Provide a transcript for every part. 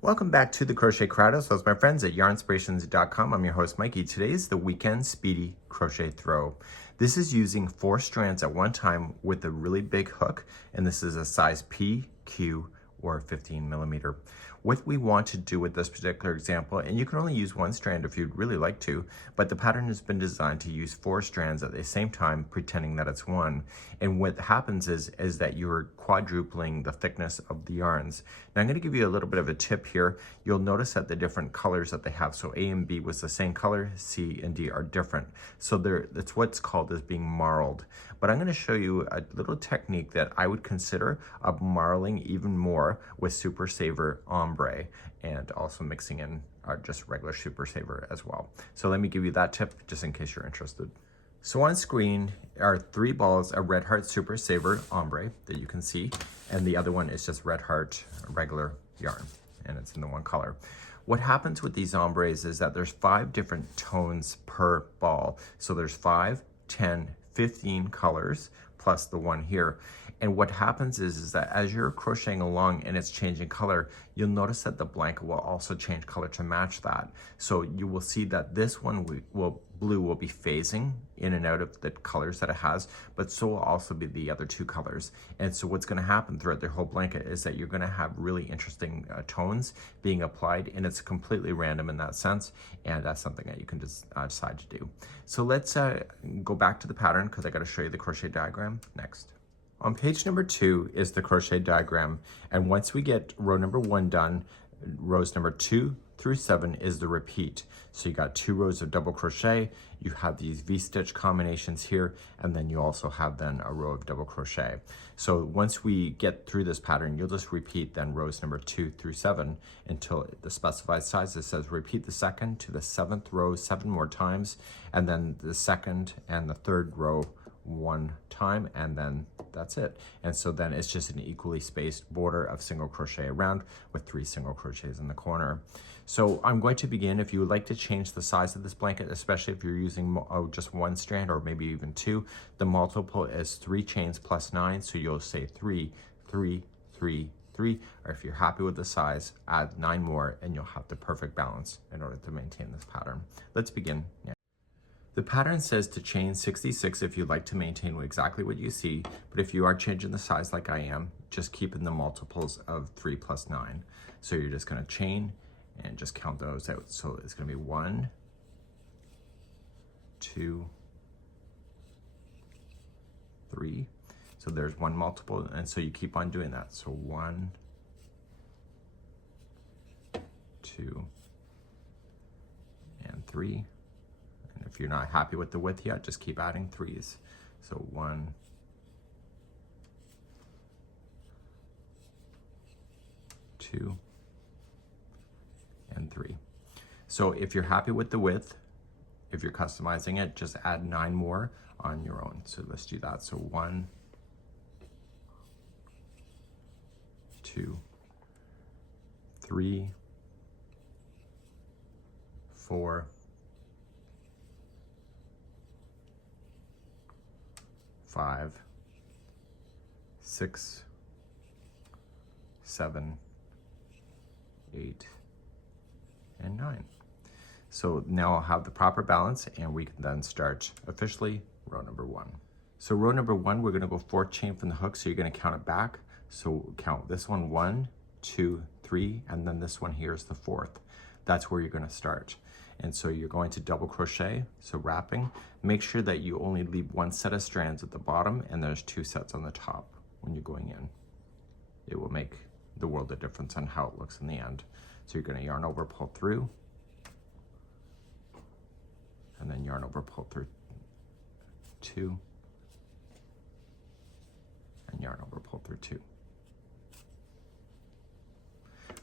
Welcome back to the Crochet Crowd. So, my friends at yarnspirations.com. I'm your host, Mikey. Today is the weekend Speedy Crochet Throw. This is using 4 strands at one time with a really big hook, and this is a size P, Q, or 15 millimeter. What we want to do with this particular example, and you can only use 1 strand if you'd really like to, but the pattern has been designed to use 4 strands at the same time, pretending that it's 1. And what happens is that you're quadrupling the thickness of the yarns. Now I'm going to give you a little bit of a tip here. You'll notice that the different colors that they have, so A and B was the same color, C and D are different. So that's what's called as being marled. But I'm going to show you a little technique that I would consider of marling even more with Super Saver Ombre, and also mixing in just regular Super Saver as well. So let me give you that tip just in case you're interested. So on screen are 3 balls of Red Heart Super Saver Ombre that you can see, and the other one is just Red Heart regular yarn, and it's in the 1 color. What happens with these ombres is that there's 5 different tones per ball. So there's 5, 10, 15 colors plus the 1 here. And what happens is that as you're crocheting along and it's changing color, you'll notice that the blanket will also change color to match that. So you will see that this one blue will be phasing in and out of the colors that it has, but so will also be the other 2 colors. And so what's going to happen throughout the whole blanket is that you're going to have really interesting tones being applied, and it's completely random in that sense, and that's something that you can just decide to do. So let's go back to the pattern because I got to show you the crochet diagram next. On page number 2 is the crochet diagram, and once we get row number 1 done, rows number 2 through 7 is the repeat. So you got 2 rows of double crochet, you have these V-stitch combinations here, and then you also have then a row of double crochet. So once we get through this pattern, you'll just repeat then rows number 2 through 7 until the specified size. It says repeat the 2nd to the 7th row 7 more times, and then the 2nd and the 3rd row 1 time, and then that's it. And so then it's just an equally spaced border of single crochet around with 3 single crochets in the corner. So I'm going to begin. If you would like to change the size of this blanket, especially if you're using just 1 strand or maybe even 2, the multiple is 3 chains plus 9. So you'll say 3, 3, 3, 3, or if you're happy with the size, add 9 more and you'll have the perfect balance in order to maintain this pattern. Let's begin now. The pattern says to chain 66 if you'd like to maintain exactly what you see, but if you are changing the size like I am, just keep in the multiples of 3 plus 9. So you're just going to chain and just count those out. So it's going to be 1, 2, 3. So there's 1 multiple, and so you keep on doing that. So 1, 2, and 3. If you're not happy with the width yet, just keep adding 3s. So 1, 2, and 3. So if you're happy with the width, if you're customizing it, just add 9 more on your own. So let's do that. So 1, 2, 3, 4, 5, 6, 7, 8, and 9. So now I'll have the proper balance, and we can then start officially row number 1. So row number 1, we're going to go 4th chain from the hook, so you're going to count it back. So count this one 1, 2, 3, and then this one here is the 4th. That's where you're going to start. And so you're going to double crochet, so wrapping. Make sure that you only leave 1 set of strands at the bottom and there's 2 sets on the top when you're going in. It will make the world of difference on how it looks in the end. So you're going to yarn over, pull through, and then yarn over, pull through 2, and yarn over, pull through 2.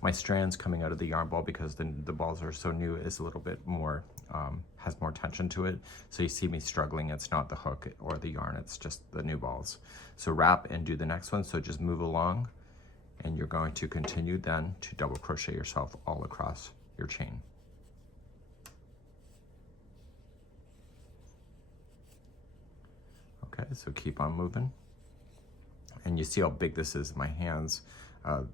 My strands coming out of the yarn ball, because the balls are so new, is a little bit more, has more tension to it. So you see me struggling. It's not the hook or the yarn, it's just the new balls. So wrap and do the next one. So just move along, and you're going to continue then to double crochet yourself all across your chain. Okay, so keep on moving. And you see how big this is in my hands,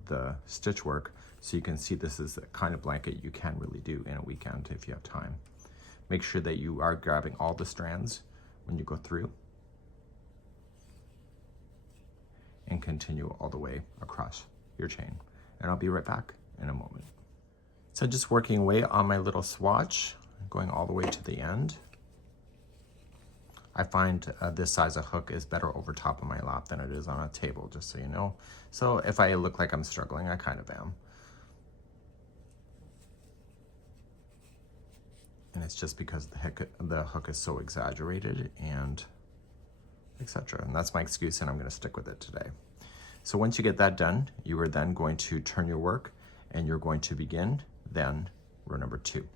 the stitch work. So you can see this is the kind of blanket you can really do in a weekend if you have time. Make sure that you are grabbing all the strands when you go through, and continue all the way across your chain. And I'll be right back in a moment. So just working away on my little swatch, going all the way to the end. I find this size of hook is better over top of my lap than it is on a table, just so you know. So if I look like I'm struggling, I kind of am. And it's just because the hook is so exaggerated and etc. And that's my excuse, and I'm going to stick with it today. So once you get that done, you are then going to turn your work, and you're going to begin then row number 2.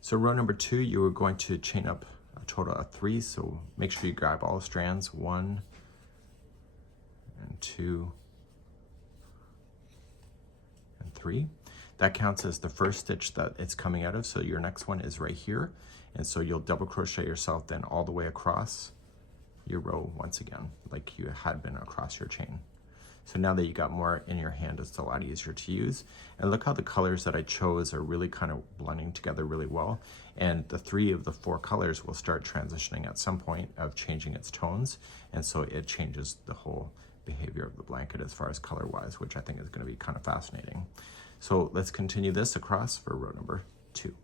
So row number 2, you are going to chain up a total of 3. So make sure you grab all the strands, 1 and 2 and 3. That counts as the first stitch that it's coming out of. So your next one is right here, and so you'll double crochet yourself then all the way across your row once again, like you had been across your chain. So now that you got more in your hand, it's a lot easier to use. And look how the colors that I chose are really kind of blending together really well. And the 3 of the 4 colors will start transitioning at some point of changing its tones. And so it changes the whole behavior of the blanket as far as color wise, which I think is going to be kind of fascinating. So let's continue this across for row number 2.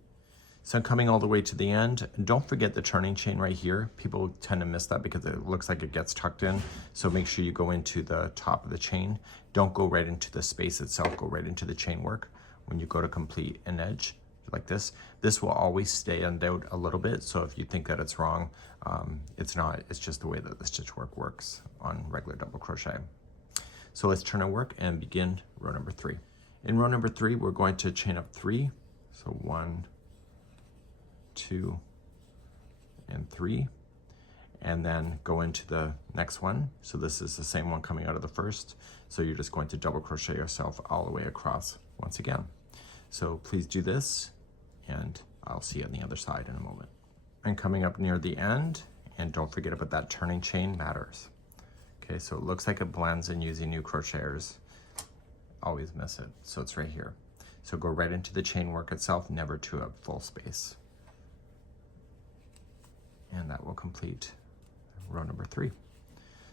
So I'm coming all the way to the end. Don't forget the turning chain right here. People tend to miss that because it looks like it gets tucked in. So make sure you go into the top of the chain. Don't go right into the space itself, go right into the chain work. When you go to complete an edge like this will always stand out a little bit. So if you think that it's wrong, it's not, it's just the way that the stitch work works on regular double crochet. So let's turn our work and begin row number 3. In row number 3, we're going to chain up 3. So 1, 2, and 3, and then go into the next one. So this is the same one coming out of the first. So you're just going to double crochet yourself all the way across once again. So please do this, and I'll see you on the other side in a moment. And coming up near the end, and don't forget about that turning chain matters. Okay, so it looks like it blends in using new crocheters. Always miss it. So it's right here. So go right into the chain work itself, never to a full space. And that will complete row number 3.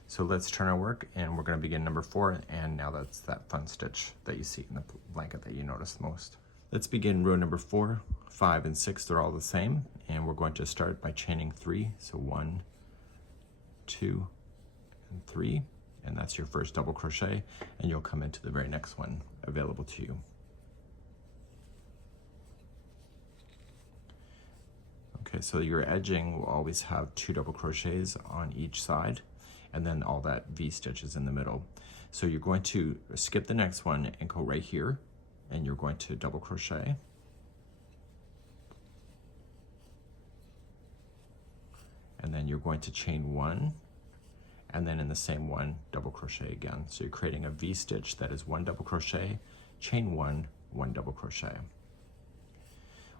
So let's turn our work, and we're going to begin number 4, and now that's that fun stitch that you see in the blanket that you notice most. Let's begin row number 4, 5, and 6. They're all the same, and we're going to start by chaining 3. So 1, 2, and 3, and that's your first double crochet, and you'll come into the very next one available to you. Okay, so your edging will always have 2 double crochets on each side, and then all that V stitches in the middle. So you're going to skip the next one and go right here, and you're going to double crochet. And then you're going to chain 1, and then in the same one, double crochet again. So you're creating a V stitch that is 1 double crochet, chain 1, 1 double crochet.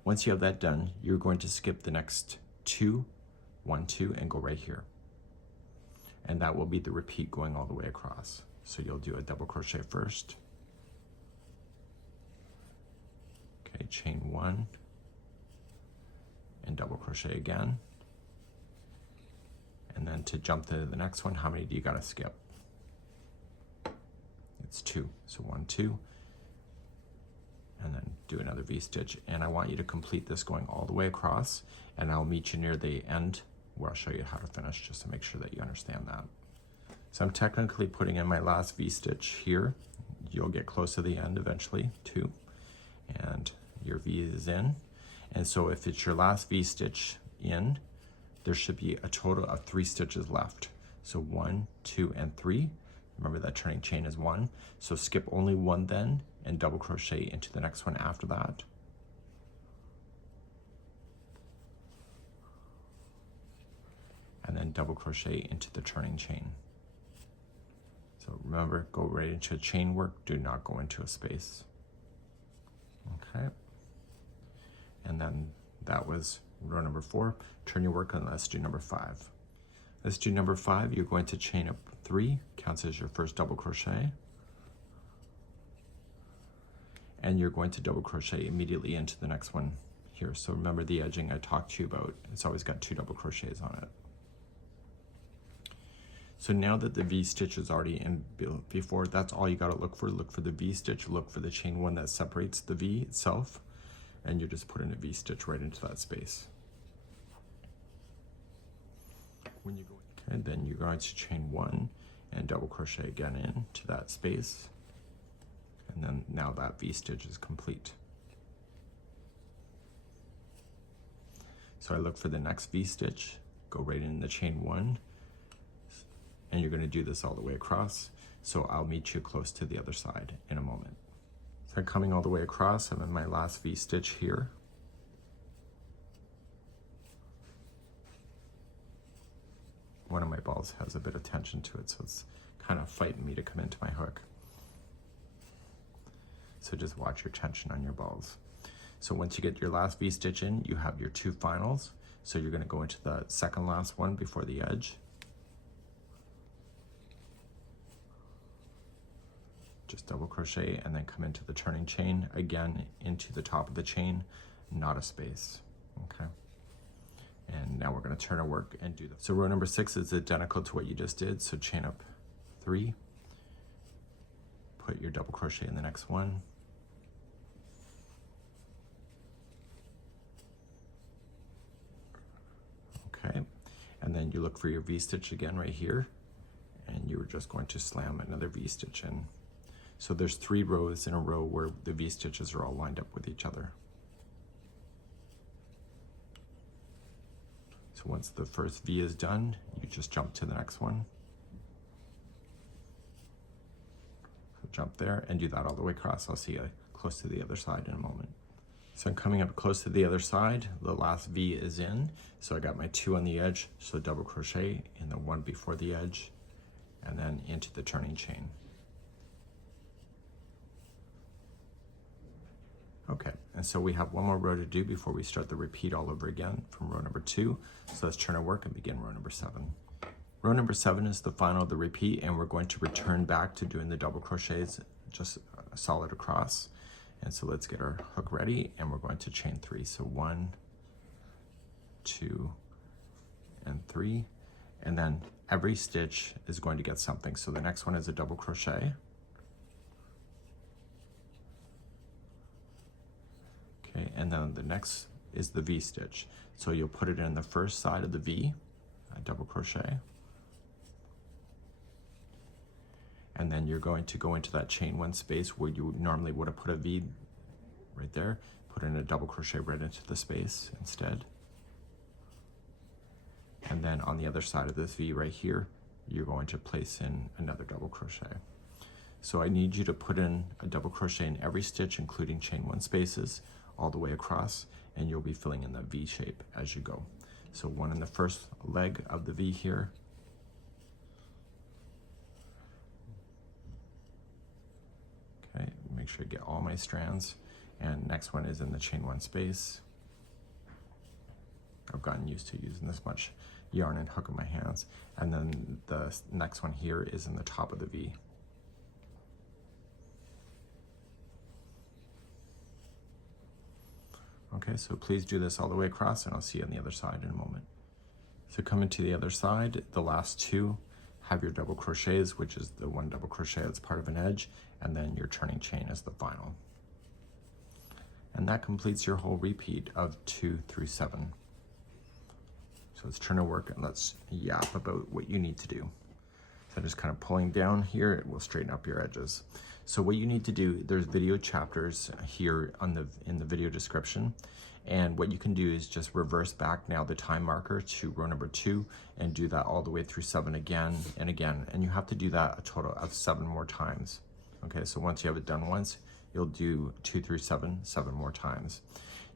Once you have that done, you're going to skip the next 2, 1, 2, and go right here. And that will be the repeat going all the way across. So you'll do a double crochet first. Okay, chain 1, and double crochet again. And then to jump to the next one, how many do you gotta skip? It's 2, so 1, 2. And then do another V-stitch. And I want you to complete this going all the way across, and I'll meet you near the end where I'll show you how to finish, just to make sure that you understand that. So I'm technically putting in my last V-stitch here. You'll get close to the end eventually, 2, and your V is in. And so if it's your last V-stitch in, there should be a total of 3 stitches left. So 1, 2, and 3. Remember that turning chain is 1. So skip only 1 then, and double crochet into the next one after that. And then double crochet into the turning chain. So remember, go right into chain work, do not go into a space. Okay. And then that was row number 4. Turn your work, and let's do number 5. Let's do number 5. You're going to chain up 3, counts as your first double crochet. and you're going to double crochet immediately into the next one here. So remember the edging I talked to you about, it's always got 2 double crochets on it. So now that the V-stitch is already in before, that's all you got to look for. Look for the V-stitch, look for the chain 1 that separates the V itself, and you're just putting a V-stitch right into that space. When you go, okay, then you're going to chain 1 and double crochet again into that space, and then now that V-stitch is complete. So I look for the next V-stitch, go right in the chain 1, and you're going to do this all the way across. So I'll meet you close to the other side in a moment. So I'm coming all the way across. I'm in my last V-stitch here. One of my balls has a bit of tension to it, so it's kind of fighting me to come into my hook. So just watch your tension on your balls. So once you get your last V-stitch in, you have your 2 finals. So you're going to go into the second last one before the edge. Just double crochet and then come into the turning chain again into the top of the chain, not a space. Okay. And now we're going to turn our work and do that. So row number 6 is identical to what you just did. So chain up 3, put your double crochet in the next one. Okay. And then you look for your V-stitch again right here, and you're just going to slam another V-stitch in. So there's 3 rows in a row where the V-stitches are all lined up with each other. So once the first V is done, you just jump to the next one. So jump there and do that all the way across. I'll see you close to the other side in a moment. So I'm coming up close to the other side. The last V is in. So I got my 2 on the edge. So double crochet in the one before the edge and then into the turning chain. Okay, and so we have one more row to do before we start the repeat all over again from row number 2. So let's turn our work and begin row number 7. Row number 7 is the final of the repeat, and we're going to return back to doing the double crochets just solid across. And so let's get our hook ready, and we're going to chain 3. So 1, 2, and 3. And then every stitch is going to get something. So the next one is a double crochet. Okay, and then the next is the V-stitch. So you'll put it in the first side of the V, a double crochet. And then you're going to go into that chain 1 space where you normally would have put a V right there, put in a double crochet right into the space instead. And then on the other side of this V right here, you're going to place in another double crochet. So I need you to put in a double crochet in every stitch, including chain 1 spaces, all the way across, and you'll be filling in the V shape as you go. So 1 in the first leg of the V here. Okay, make sure you get all my strands. And next one is in the chain 1 space. I've gotten used to using this much yarn and hook in my hands. And then the next one here is in the top of the V. Okay, so please do this all the way across, and I'll see you on the other side in a moment. So coming to the other side, the last 2 have your double crochets, which is the 1 double crochet that's part of an edge, and then your turning chain is the final. And that completes your whole repeat of 2 through 7. So let's turn our work and let's yap about what you need to do. So just kind of pulling down here, it will straighten up your edges. So what you need to do, there's video chapters here in the video description. And what you can do is just reverse back now the time marker to row number 2 and do that all the way through 7 again and again. And you have to do that a total of 7 more times. Okay, so once you have it done once, you'll do 2 through 7, 7 more times.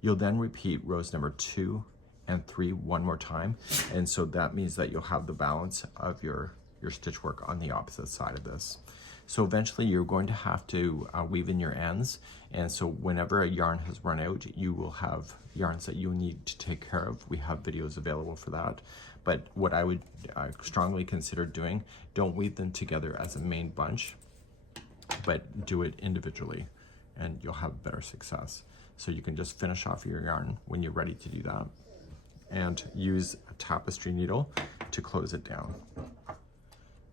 You'll then repeat rows number 2 and 3 one more time. And so that means that you'll have the balance of your stitch work on the opposite side of this. So eventually you're going to have to weave in your ends. And so whenever a yarn has run out, you will have yarns that you need to take care of. We have videos available for that. But what I would strongly consider doing, don't weave them together as a main bunch, but do it individually. and you'll have better success. So you can just finish off your yarn when you're ready to do that, and use a tapestry needle to close it down.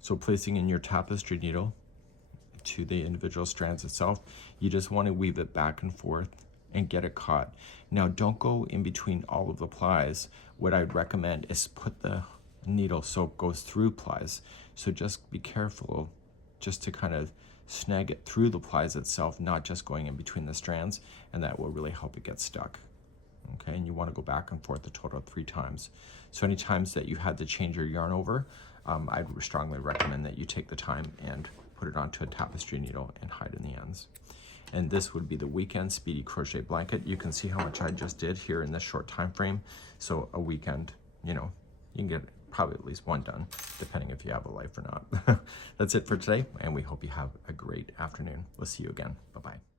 So placing in your tapestry needle to the individual strands itself, you just want to weave it back and forth and get it caught. Now don't go in between all of the plies. What I'd recommend is put the needle so it goes through plies. So just be careful just to kind of snag it through the plies itself, not just going in between the strands, and that will really help it get stuck. Okay, and you want to go back and forth a total of 3 times. So any times that you had to change your yarn over, I'd strongly recommend that you take the time and put it onto a tapestry needle and hide in the ends. And this would be the weekend Speedy Crochet blanket. You can see how much I just did here in this short time frame. So a weekend, you know, you can get probably at least 1 done, depending if you have a life or not. That's it for today, and we hope you have a great afternoon. We'll see you again. Bye-bye.